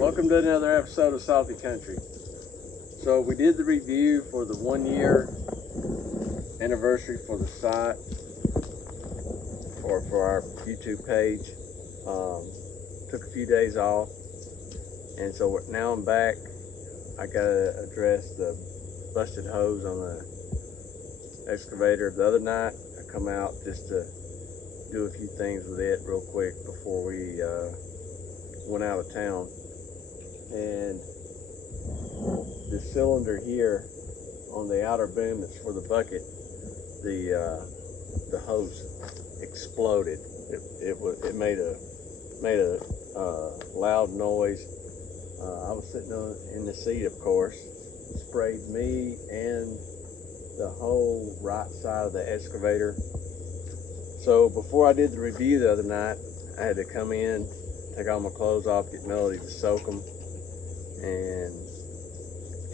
Welcome to another episode of Salty Country. So we did the review for the 1-year anniversary for the site for our YouTube page. Took a few days off, and so now I'm back. I gotta address the busted hose on the excavator. The other night I come out just to do a few things with it real quick before we went out of town. And the cylinder here on the outer boom that's for the bucket, the hose exploded. It made a loud noise. I was sitting in the seat, of course. Sprayed me and the whole right side of the excavator. So before I did the review the other night, I had to come in, take all my clothes off, get Melody to soak them, and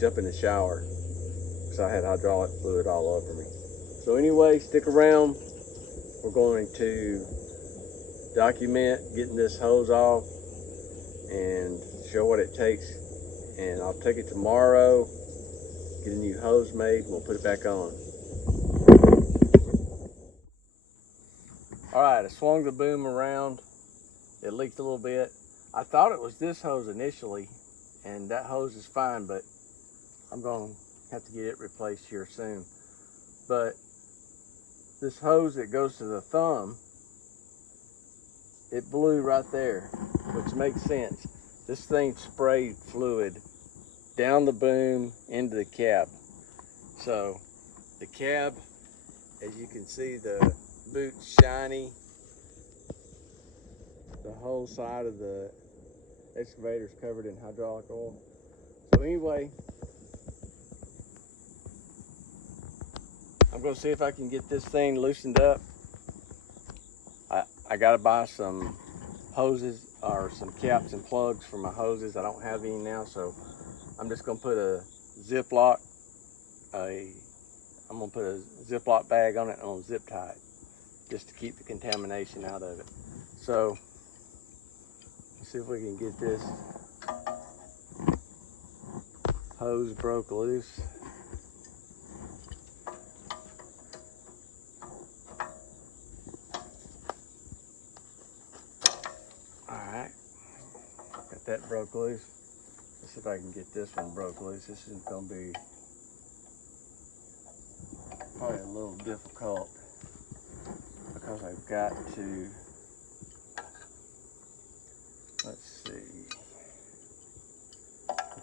jump in the shower because I had hydraulic fluid all over me. So anyway, stick around. We're going to document getting this hose off and show what it takes, and I'll take it tomorrow, get a new hose made, and we'll put it back on. Alright, I swung the boom around. It leaked a little bit. I thought it was this hose initially, and that hose is fine, but I'm going to have to get it replaced here soon. But this hose that goes to the thumb, it blew right there, which makes sense. This thing sprayed fluid down the boom into the cab. So the cab, as you can see, the boot's shiny. The whole side of the excavator is covered in hydraulic oil. So anyway, I'm going to see if I can get this thing loosened up. I got to buy some hoses or some caps and plugs for my hoses. I don't have any now, so I'm just going to put a Ziploc bag on it and I'm going to zip tie it just to keep the contamination out of it. So let's see if we can get this hose broke loose. Alright, got that broke loose. Let's see if I can get this one broke loose. This is going to be probably a little difficult because I've got to, let's see,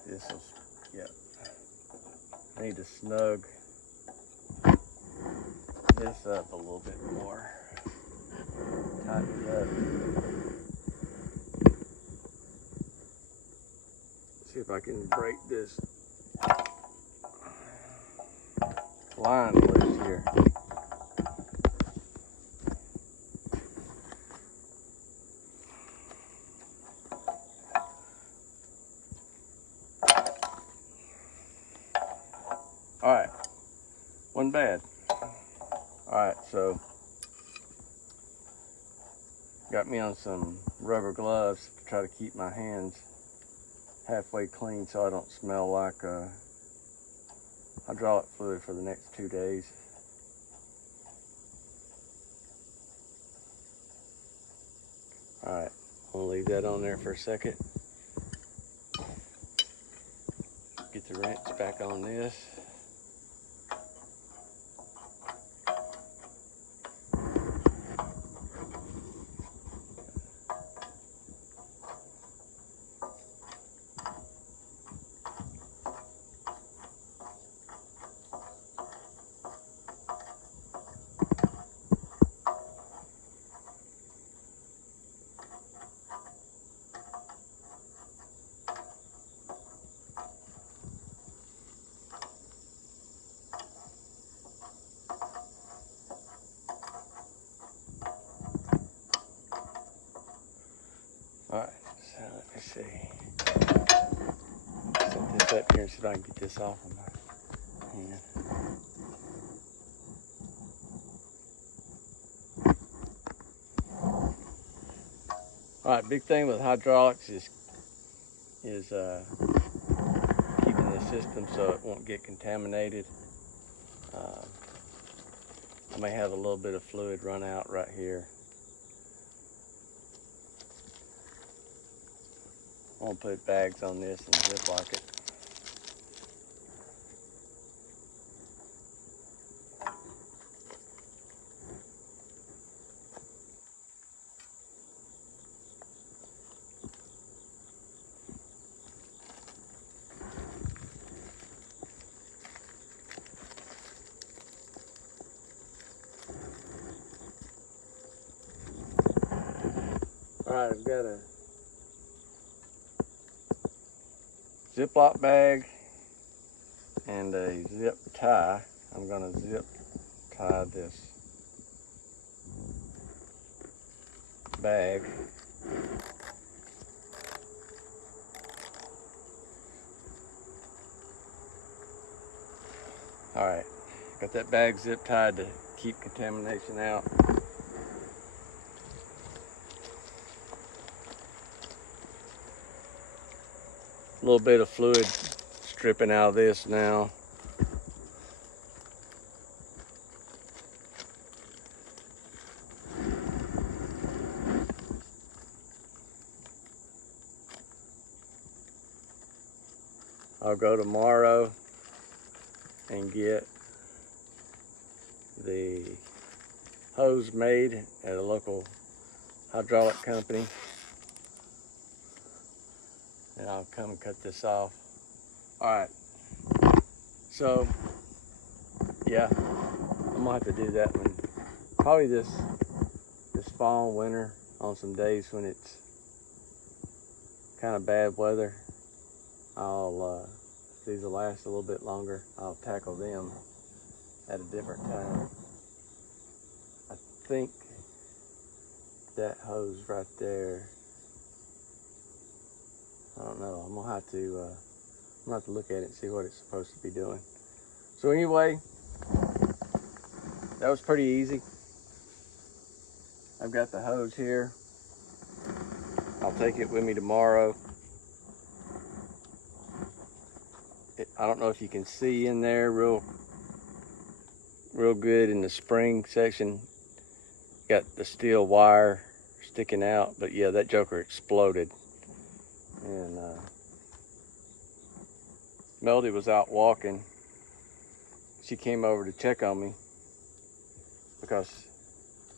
this will, yep. I need to snug this up a little bit more. Tighten it up. See if I can break this line loose here. Alright, wasn't bad. Alright, so got me on some rubber gloves to try to keep my hands halfway clean so I don't smell like hydraulic fluid for the next 2 days. Alright, I'll leave that on there for a second. Get the wrench back on this. Alright, so let me see. Set this up here and see if I can get this off of my hand. Alright, big thing with hydraulics is is keeping the system so it won't get contaminated. I may have a little bit of fluid run out right here. I'm gonna put bags on this and ziplock it. Alright, I've got a Ziploc bag and a zip tie. I'm going to zip tie this bag. Alright, got that bag zip tied to keep contamination out. A little bit of fluid stripping out of this now. I'll go tomorrow and get the hose made at a local hydraulic company. And I'll come and cut this off. Alright, so yeah, I'm gonna have to do that one probably this fall and winter, on some days when it's kind of bad weather. I'll these will last a little bit longer. I'll tackle them at a different time. I think that hose right there, I don't know. I'm gonna have to look at it and see what it's supposed to be doing. So anyway, that was pretty easy. I've got the hose here. I'll take it with me tomorrow. I don't know if you can see in there real good in the spring section. Got the steel wire sticking out, but yeah, that joker exploded. And Melody was out walking. She came over to check on me because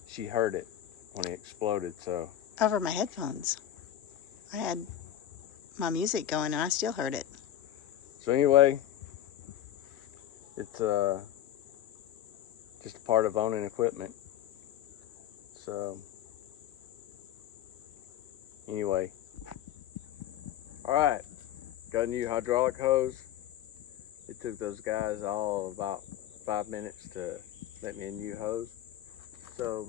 she heard it when it exploded. So over my headphones, I had my music going and I still heard it. So anyway, it's just a part of owning equipment. So anyway, all right, got a new hydraulic hose. It took those guys all about 5 minutes to make me a new hose. So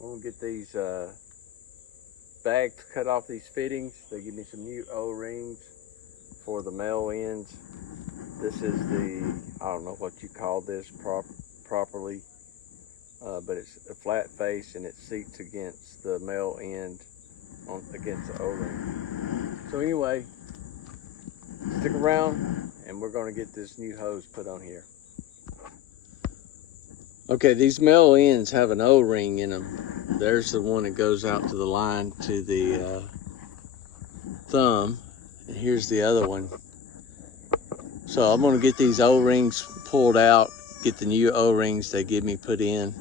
I'm gonna get these bags cut off these fittings. They give me some new O-rings for the male ends. This is the, I don't know what you call this properly, but it's a flat face and it seats against the male end against the O-ring. So anyway, stick around and we're going to get this new hose put on here. Okay, these male ends have an O-ring in them. There's the one that goes out to the line to the thumb, and here's the other one. So I'm going to get these O-rings pulled out, get the new O-rings they give me put in,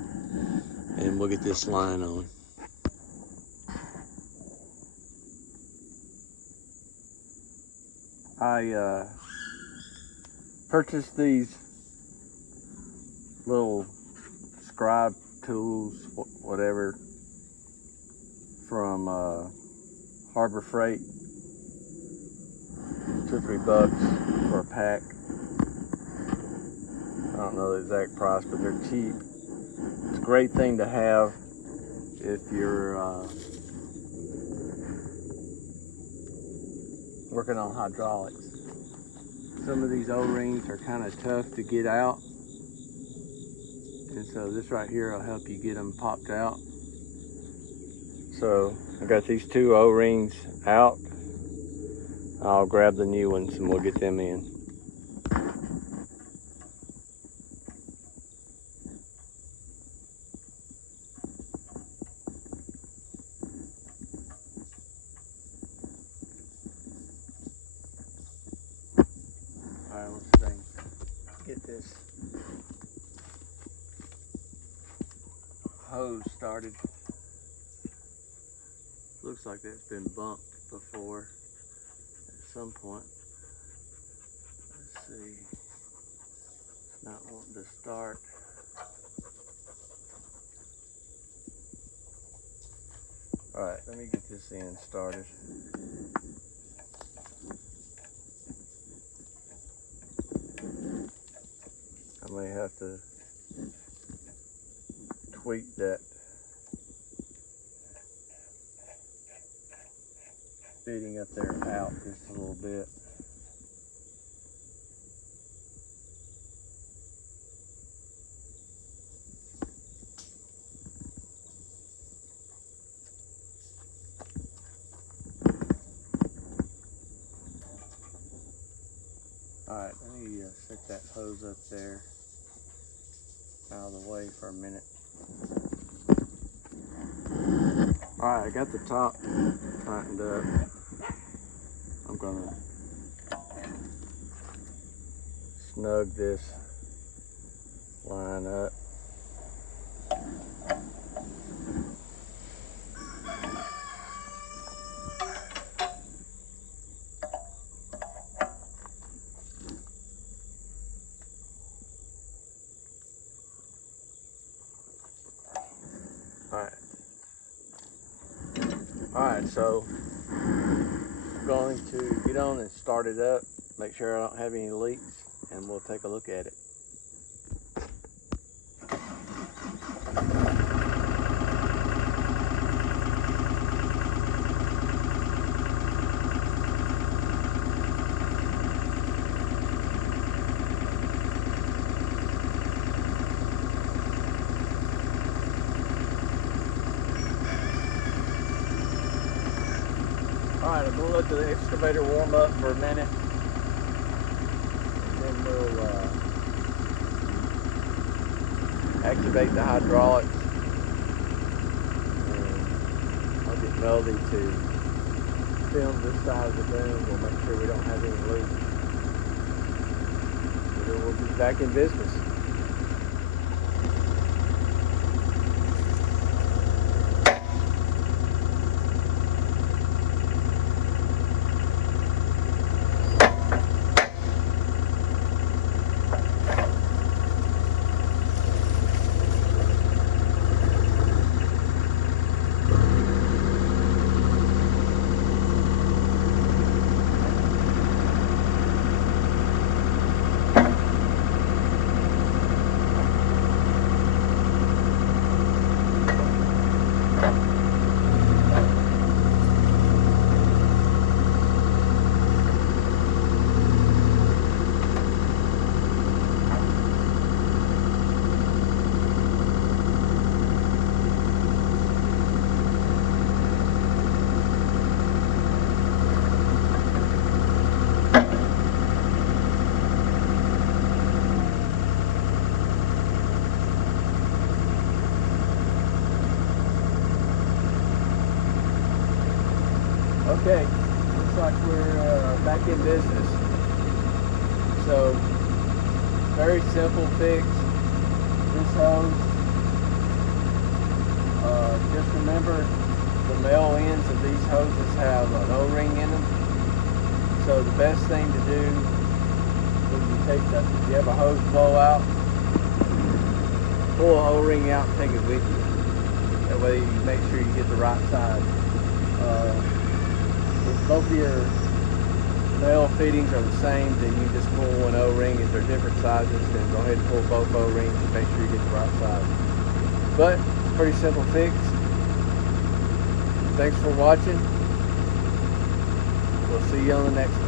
and we'll get this line on. I purchased these little scribe tools, whatever, from Harbor Freight. $2 or $3 for a pack. I don't know the exact price, but they're cheap. It's a great thing to have if you're working on hydraulics. Some of these O-rings are kind of tough to get out, and so this right here will help you get them popped out. So I got these two O-rings out. I'll grab the new ones and we'll get them in. Alright, let's get this hose started. Looks like that's been bumped before at some point. Let's see. It's not wanting to start. Alright, let me get this end started. I may have to tweak that fitting up there out just a little bit. Alright, let me set that hose up there out of the way for a minute. Alright, I got the top tightened up. I'm gonna snug this line up. Alright, so I'm going to get on and start it up, make sure I don't have any leaks, and we'll take a look at it. Alright, I'm going to let the excavator warm up for a minute, and then we'll activate the hydraulics, and I'll get Melody to film this side of the boom. We'll make sure we don't have any leaks, and then we'll be back in business. Okay, looks like we're back in business. So, very simple fix. This hose, just remember the male ends of these hoses have an O-ring in them. So the best thing to do is if you have a hose blowout, pull an O-ring out and take it with you. That way you make sure you get the right side. If both of your male fittings are the same, then you just pull one O-ring. If they're different sizes, then go ahead and pull both O-rings and make sure you get the right size. But, pretty simple fix. Thanks for watching. We'll see you on the next one.